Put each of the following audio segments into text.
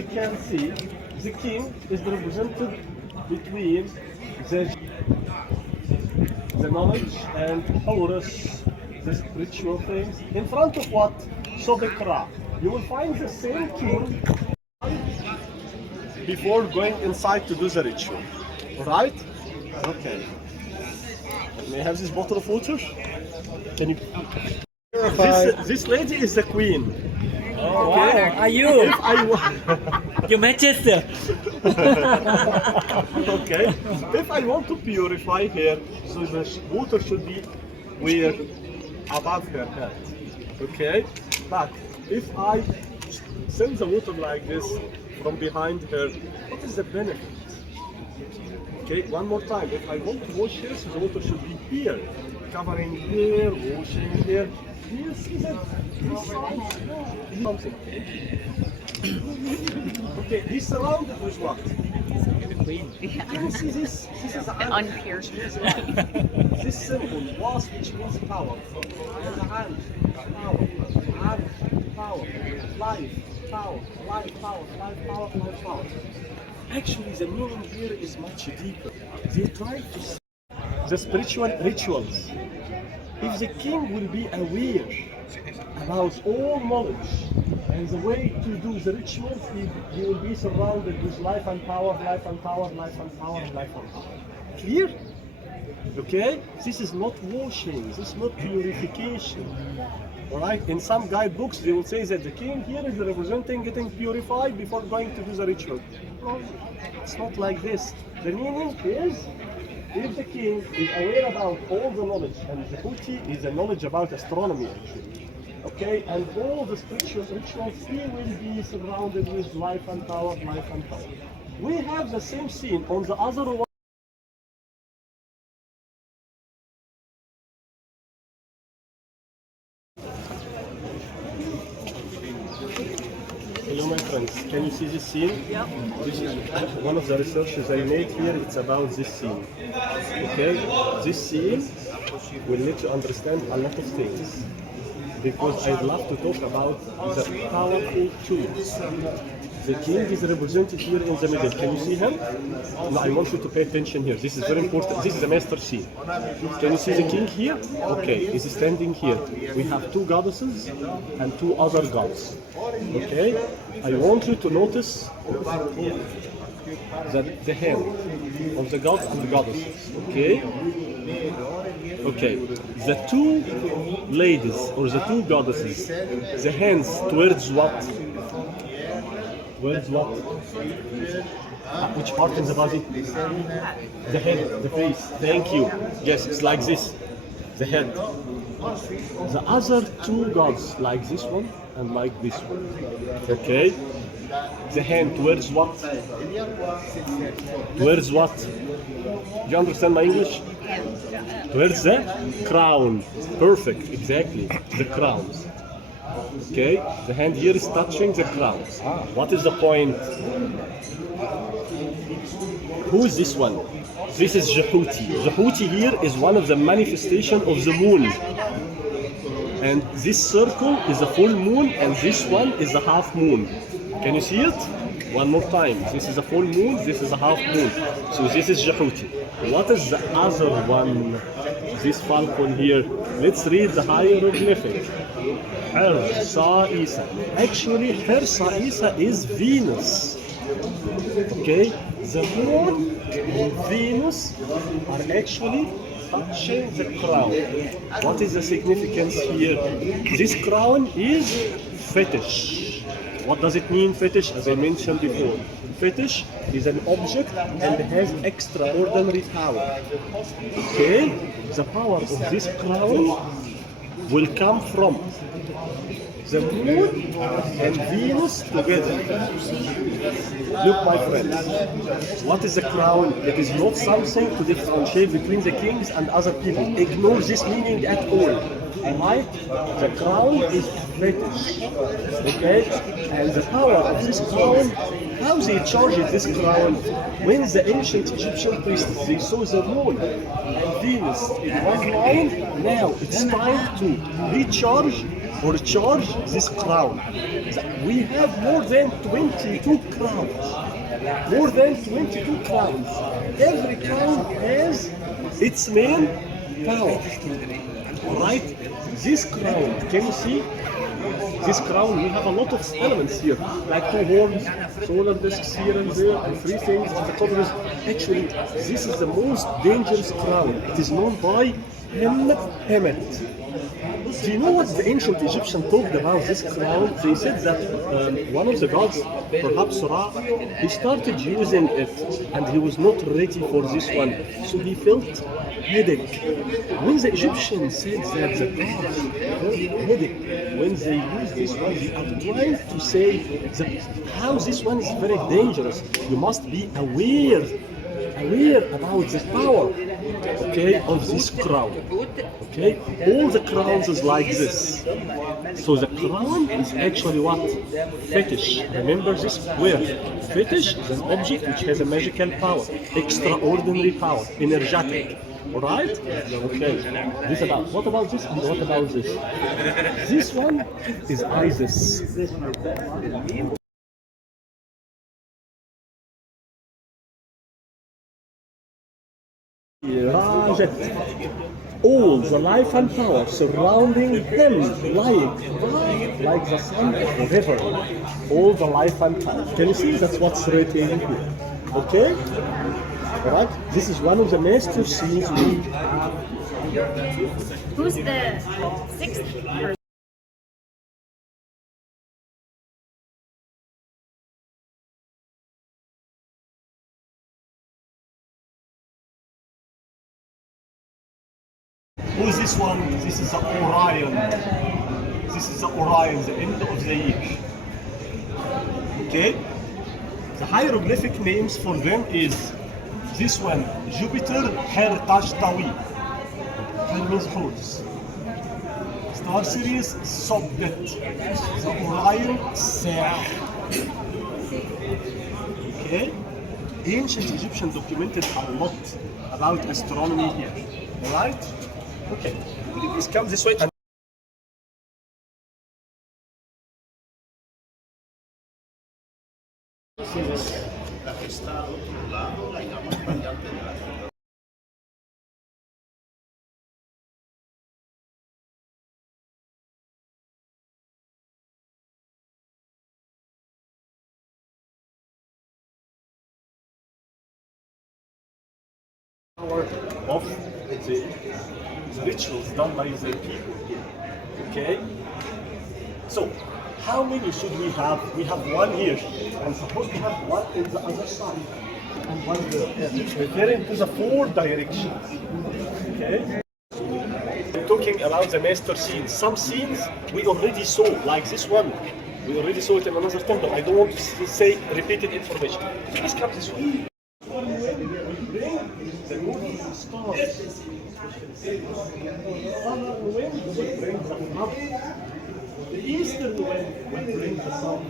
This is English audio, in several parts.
we can see the king is represented between the knowledge and Horus, the spiritual things, in front of what? Sobekra. You will find the same king before going inside to do the ritual. Alright? Okay. May I have this bottle of water? Can you this lady is the queen. Oh, Okay. wow. Are you? If I Your Majesty. okay. If I want to purify her, so the water should be where above her head. Okay. But if I send the water like this from behind her, what is the benefit? Okay. One more time. If I want to wash her, so the water should be here, covering here, washing here. Do you see that? This side? Something. Okay, he's surrounded with what? The Queen. Can you see this? This is The unpierced. this symbol was, which means power. And the hand, power, hand, power, life, power, life, power, life, power, life, power. Actually, the meaning here is much deeper. They try to see the spiritual rituals. If the king will be aware about all knowledge and the way to do the rituals, he will be surrounded with life and power, life and power, life and power, life and power. Clear? Okay? This is not washing, this is not purification. Alright? In some guidebooks, they will say that the king here is representing getting purified before going to do the ritual. No, it's not like this. The meaning is, if the king is aware about all the knowledge, and the Huti is the knowledge about astronomy actually, okay, and all the spiritual rituals, he will be surrounded with life and power, life and power. We have the same scene on the other one. Hello my friends, can you see this scene? Yeah. This is one of the researches I made here, it's about this scene. Okay? This scene will let you understand a lot of things. Because I'd love to talk about the powerful tools. The king is represented here in the middle. Can you see him? No, I want you to pay attention here. This is very important. This is the master scene. Can you see the king here? Okay, he's standing here. We have two goddesses and two other gods. Okay? I want you to notice that the hand of the gods and the goddesses. Okay? Okay, the two ladies or the two goddesses, the hands towards what? Towards what? Which part in the body? The head, the face. Thank you. Yes, it's like this. The head. The other two gods, like this one and like this one. Okay? The hand towards what? Towards what? Do you understand my English? Towards the crown. Perfect, exactly. The crowns. Okay? The hand here is touching the crowns. What is the point? Who is this one? This is Jehuti. Jehuti here is one of the manifestations of the moon. And this circle is a full moon and this one is a half moon. Can you see it? One more time. This is a full moon, this is a half moon. So this is Jehuti. What is the other one? This falcon here. Let's read the hieroglyphic. Her Sa Isa. Actually, Her Sa Isa is Venus. Okay? The moon and Venus are actually touching the crown. What is the significance here? This crown is fetish. What does it mean, fetish? As I mentioned before, fetish is an object and has extraordinary power. Okay? The power of this crown will come from the moon and Venus together. Look, my friends, what is the crown? It is not something to differentiate between the kings and other people. Ignore this meaning at all. Alright? The crown is fetish. Okay? And the power of this crown, how they charged this crown? When the ancient Egyptian priests, they saw the moon and Venus in one line, now it's time to recharge or charge this crown. We have more than 22 crowns. More than 22 crowns. Every crown has its main power. Alright? This crown, can you see? This crown, we have a lot of elements here, like 2 horns, solar discs here and there, and 3 things on the top of this. Actually, this is the most dangerous crown. It is known by Hemet. Do you know what the ancient Egyptians talked about this crown? They said that one of the gods, perhaps Ra, he started using it and he was not ready for this one. So he felt headache. When the Egyptians said that the gods felt headache, when they use this one, they are trying to say that how this one is very dangerous. You must be aware about the power, okay, of this crown. Okay, all the crowns is like this. So the crown is actually what? Fetish. Remember this? Where? Fetish is an object which has a magical power, extraordinary power, energetic. Alright? Okay. This about. What about this? And what about this? This one is Isis. All the life and power surrounding them like the sun or river. All the life and power. Can you see? That's what's written here. Okay? Alright? This is one of the master scenes we have. Who's the 6th person? Who is this one? This is the Orion. This is the Orion, the end of the year. Okay? The hieroglyphic names for them is this one, Jupiter Her Tashtawi. Her means horse. Star series Sobdet. The Orion Sah. Okay? Ancient Egyptians documented a lot about astronomy here. Alright? Okay, could you please come this way? See this? Power of the rituals done by the people here. Okay? So, how many should we have? We have one here, and suppose we have one on the other side, and one there. Referring to the 4 directions. Okay? Talking about the master scenes. Some scenes we already saw, like this one. We already saw it in another temple. I don't want to say repeated information. Please come this way. The moving stars. Southern wind will bring the flood. The eastern wind will bring the sun.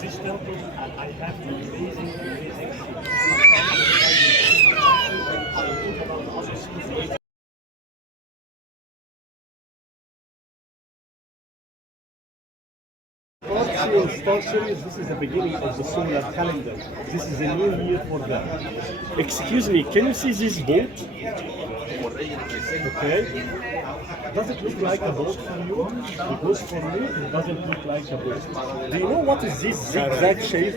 This temple, I have an amazing Star series, this is the beginning of the solar calendar. This is a new year for them. Excuse me, can you see this boat? Okay. Does it look like a boat for you? Because for me, it doesn't look like a boat. Do you know what is this zigzag shape?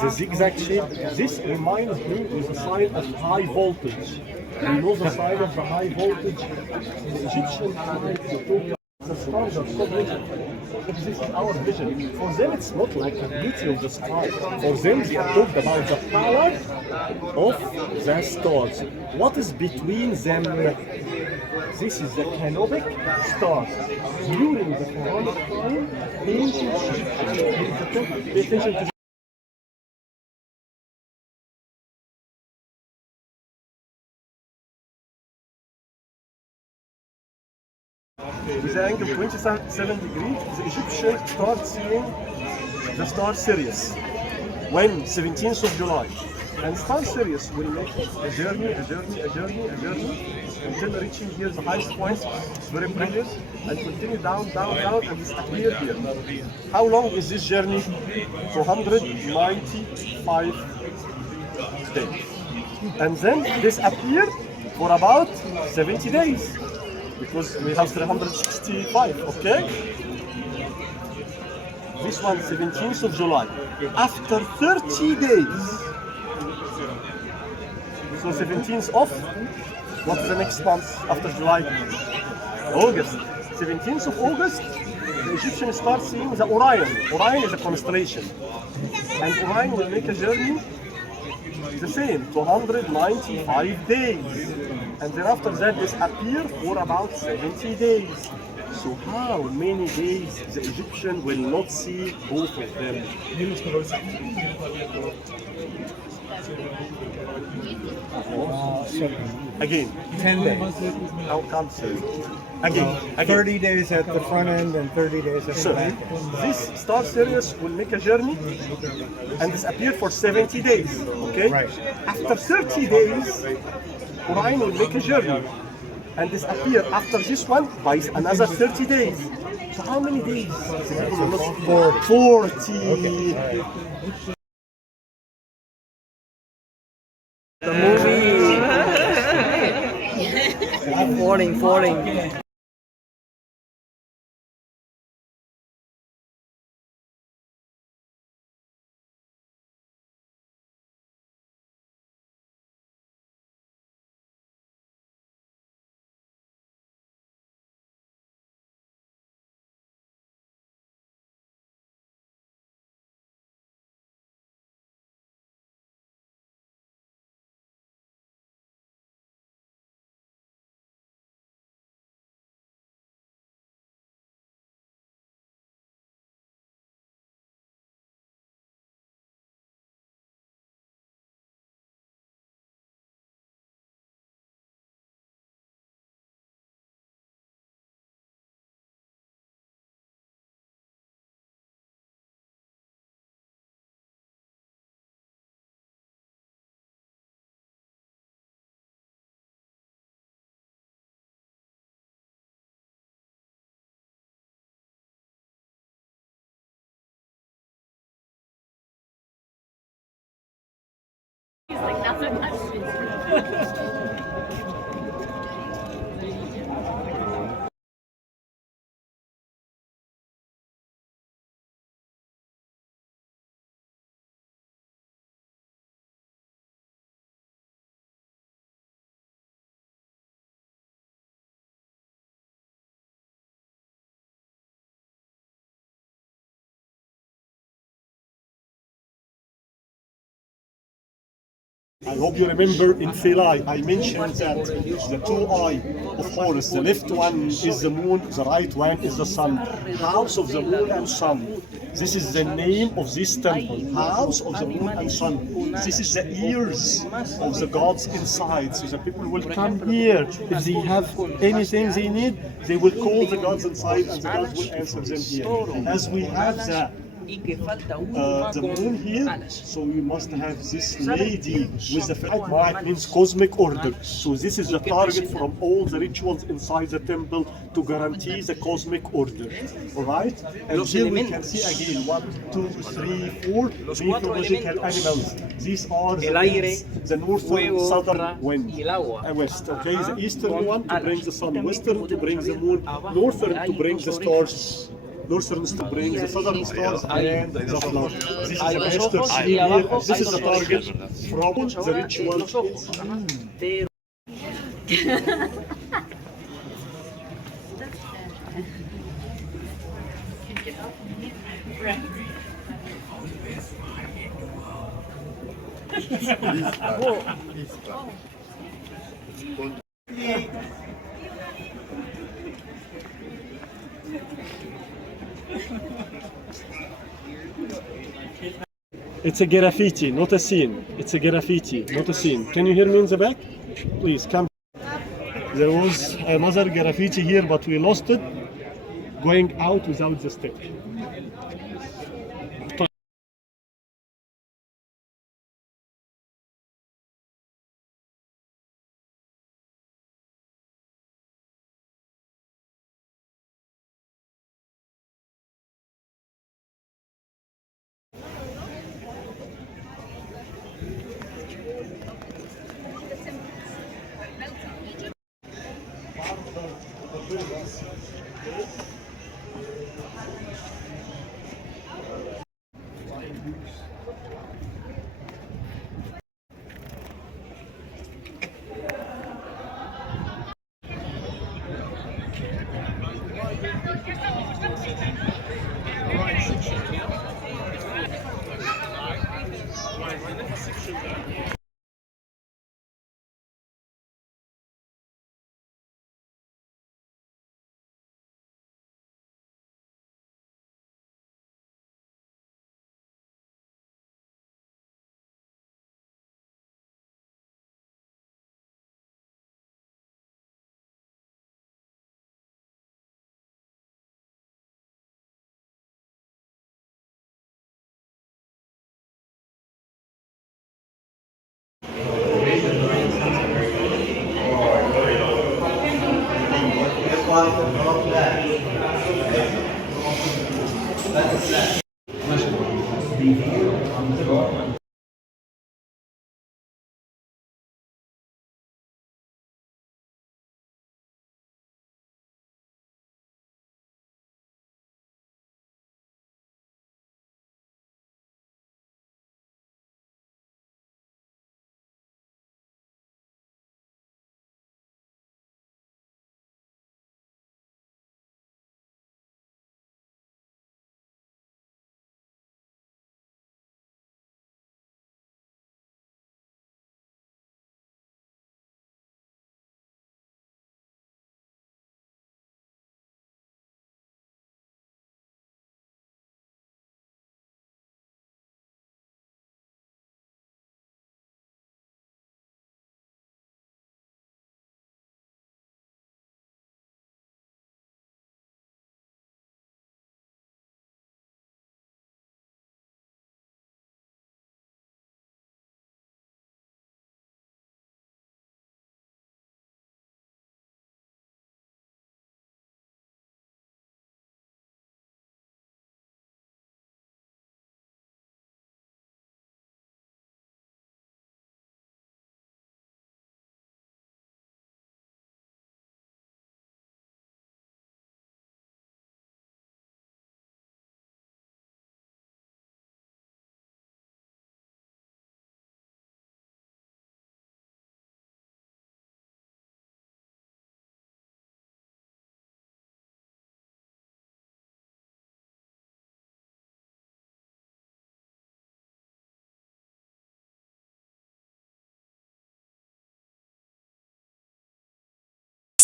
The zigzag shape, this reminds me of the sign of high voltage. You know the sign of the high voltage? The Egyptian tried to talk The stars are so big. This is our vision. For them, it's not like the beauty of the sky. For them, they are talked about the power of the stars. What is between them? This is the canopic star. During the Quranic time, ancient Egyptians, pay attention to with the angle 27 degrees, the Egyptians start seeing the star Sirius when 17th of July. And star Sirius will make a journey until reaching here the highest point, very precious, and continue down, and disappear here. How long is this journey? 295 days. And then disappear for about 70 days. Because we have 365, okay? This one, 17th of July. After 30 days. So 17th of, what's the next month after July? August. 17th of August, the Egyptians start seeing the Orion. Orion is a constellation. And Orion will make a journey the same, 295 days. And then after that disappear for about 70 days. So how many days the Egyptian will not see both of them? Again, 10 days. how come so? Again, 30 days at the front end and 30 days at the So, back. this star Sirius will make a journey and disappear for 70 days, okay? Right. After 30 days, Orion will make a journey and disappear after this one by another 30 days. So how many days? 40. The movie. Falling. He's like, nothing much. I hope you remember in Philae, I mentioned that the two eye of Horus, the left one is the moon, the right one is the sun. House of the moon and sun. This is the name of this temple, House of the Moon and Sun. This is the ears of the gods inside. So the people will come here. If they have anything they need, they will call the gods inside and the gods will answer them here. As we have the moon here, so you must have this lady with the fat means cosmic order. So this is the target from all the rituals inside the temple to guarantee the cosmic order. Alright? And here we can see again 1, 2, 3, 4 mythological animals. These are the winds, the northern, southern wind, west. Okay, the eastern one to bring the sun, western to bring the moon, northern to bring the stars. Northern to bring the southern stars and the flood. This is the master here. This is the target from the ritual. It's a graffiti, not a scene. It's a graffiti, not a scene. Can you hear me in the back? Please come. There was another graffiti here, but we lost it. Going out without the stick.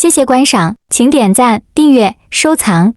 谢谢观赏，请点赞、订阅、收藏。